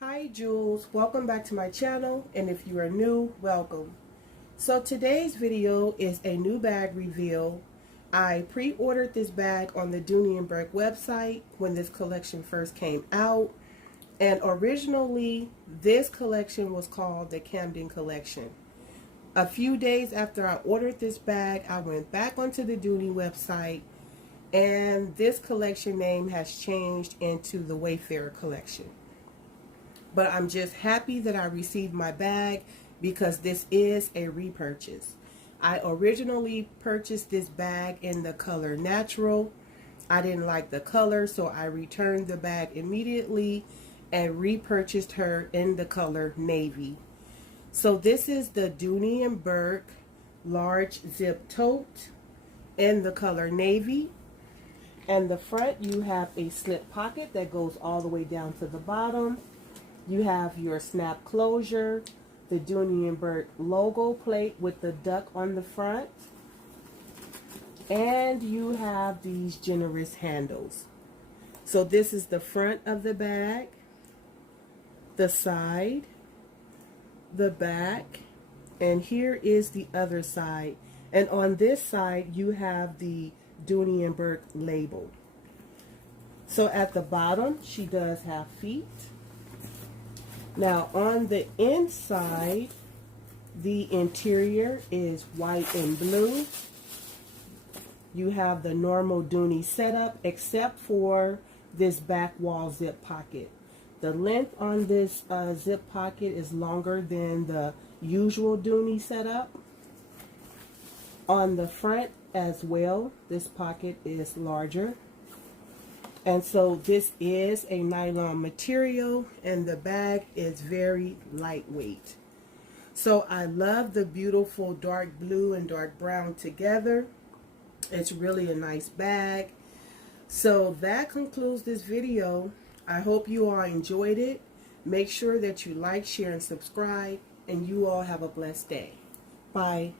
Hi Jules, welcome back to my channel, and if you are new, welcome. So today's video is a new bag reveal. I pre-ordered this bag on the Dooney Bourke website when this collection first came out, and originally this collection was called the Camden Collection. A few days after I ordered this bag, I went back onto the Dooney website, and this collection name has changed into the Wayfarer collection. But I'm just happy that I received my bag because this is a repurchase. I originally purchased this bag in the color natural. I didn't like the color, so I returned the bag immediately and repurchased her in the color navy. So this is the Dooney Bourke large zip tote in the color navy. And the front, you have a slip pocket that goes all the way down to the bottom. You have your snap closure, the Dooney Bourke logo plate with the duck on the front, and you have these generous handles. So this is the front of the bag, the side, the back, and here is the other side. And on this side, you have the Dooney Bourke label. So at the bottom, she does have feet. Now on the inside, the interior is white and blue. You have the normal Dooney setup except for this back wall zip pocket. The length on this zip pocket is longer than the usual Dooney setup. On the front as well, this pocket is larger. And so this is a nylon material, and the bag is very lightweight. So I love the beautiful dark blue and dark brown together. It's really a nice bag. So that concludes this video. I hope you all enjoyed it. Make sure that you like, share, and subscribe, and you all have a blessed day. Bye.